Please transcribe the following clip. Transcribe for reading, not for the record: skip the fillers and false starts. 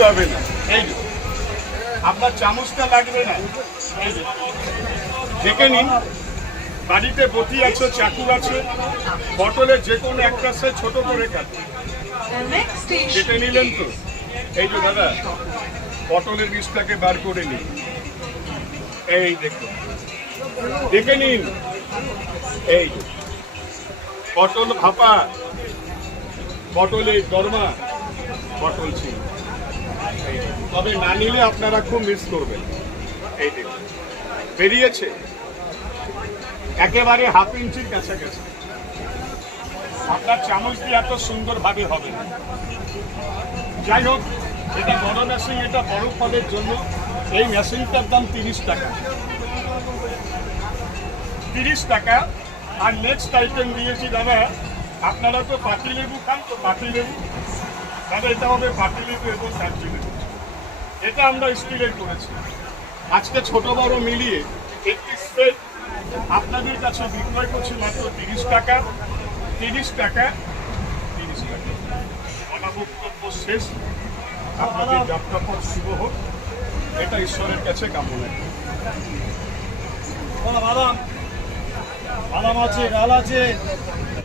করতে হবে না। এই যে আপনার চামচটা লাগবে না, এই যে দেখে নিন। বাড়িতে বটি আছে, চাকু আছে, বটলের যে কোনো একটা সে ছোট করে কেটে নিলেন তো। এই যে দাদা পটলের বীজটাকে বার করে নিন, এই দেখুন, দেখে নিন। এই যে পটল ভাপা, পটলের দরমা, পটল ছিল। তবে না নিলে আপনারা খুব মিস করবেন। এই দেখুন বেরিয়েছে একেবারে হাফ ইঞ্চির কাছাকাছি। আপনার চামচ দিয়ে এত সুন্দরভাবে হবে না। যাই হোক, এটা বড় মেশিন, এটা বড় ফলের জন্য এই মেশিনটার দাম 30 টাকা। 30 টাকা। আর নেক্সট আইটেম দিয়েছি দাদা, আপনারা তো পাতিলেবু খান, তো পাতিলেবু দাদা এটা হবে পাতিলেবু এবং কাগজি লেবু। এটা আমরা স্টিলের করেছি। আজকে ছোট বড় মিলিয়ে একটি সেট আপনাদের কাছে বিক্রয় করছি মাত্র 30 টাকা। 30 টাকা, 30 টাকা। অনাবক্তব্য শেষ। আপনাদের যাত্রাপথ শুভ হোক, এটা ঈশ্বরের কাছে কামনা। বাদাম বাদাম আছে, ডাল আছে।